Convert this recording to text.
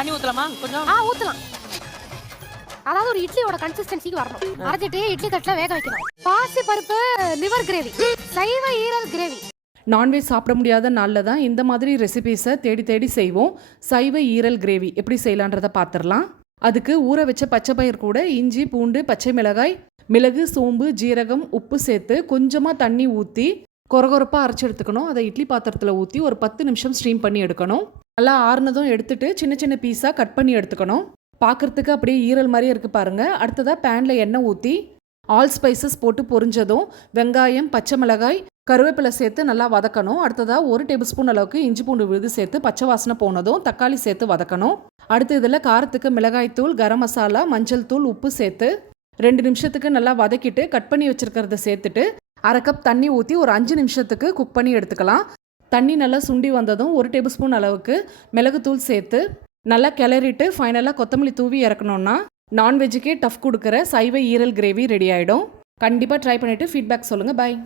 தண்ணி ஊத்தலாமா? கொஞ்சம். ஆ ஊத்தலாம். அதாவது ஒரு இட்லியோட கன்சிஸ்டன்சிக்கு வரணும். அரைச்சிட்டு இட்லி தட்டுல வேக வைக்கணும். பாசி பருப்பு லிவர் கிரேவி சைவ ஈரல் கிரேவி நான்வெஜ் சாப்பிட முடியாத நாளில் தான் இந்த மாதிரி ரெசிபீஸை தேடி தேடி செய்வோம். சைவ ஈரல் கிரேவி எப்படி செய்யலான்றதை பார்த்துடலாம் அதுக்கு ஊற வச்ச பச்சை பயிர் கூட இஞ்சி பூண்டு பச்சை மிளகாய் மிளகு சோம்பு ஜீரகம் உப்பு சேர்த்து கொஞ்சமாக தண்ணி ஊற்றி கொரகொரப்பாக அரைச்சி எடுத்துக்கணும். அதை இட்லி பாத்திரத்தில் ஊற்றி ஒரு பத்து நிமிஷம் ஸ்டீம் பண்ணி எடுக்கணும். நல்லா ஆறுனதும் எடுத்துட்டு சின்ன சின்ன பீஸாக கட் பண்ணி எடுத்துக்கணும். பார்க்குறதுக்கு அப்படியே ஈரல் மாதிரி இருக்குது பாருங்கள் அடுத்ததாக பேனில் எண்ணெய் ஊற்றி ஆல் ஸ்பைசஸ் போட்டு பொரிஞ்சதும் வெங்காயம் பச்சை மிளகாய் கருவேப்பிலை சேர்த்து நல்லா வதக்கணும். அடுத்ததாக ஒரு டேபிள் ஸ்பூன் அளவுக்கு இஞ்சி பூண்டு விழுது சேர்த்து பச்சை வாசனை போனதும் தக்காளி சேர்த்து வதக்கணும். அடுத்து இதில் காரத்துக்கு மிளகாய்த்தூள் கரம் மசாலா மஞ்சள் தூள் உப்பு சேர்த்து ரெண்டு நிமிஷத்துக்கு நல்லா வதக்கிட்டு கட் பண்ணி வச்சுருக்கிறத சேர்த்துட்டு அரை கப் தண்ணி ஊற்றி ஒரு அஞ்சு நிமிஷத்துக்கு குக் பண்ணி எடுத்துக்கலாம். தண்ணி நல்லா சுண்டி வந்ததும் ஒரு டேபிள் ஸ்பூன் அளவுக்கு மிளகுத்தூள் சேர்த்து நல்லா கிளறிட்டு ஃபைனலாக கொத்தமல்லி தூவி இறக்கணுன்னா நான்வெஜ்ஜுக்கே டஃப் கொடுக்குற சைவ ஈரல் கிரேவி ரெடி ஆகிடும் கண்டிப்பாக ட்ரை பண்ணிவிட்டு ஃபீட்பேக் சொல்லுங்கள் பாய்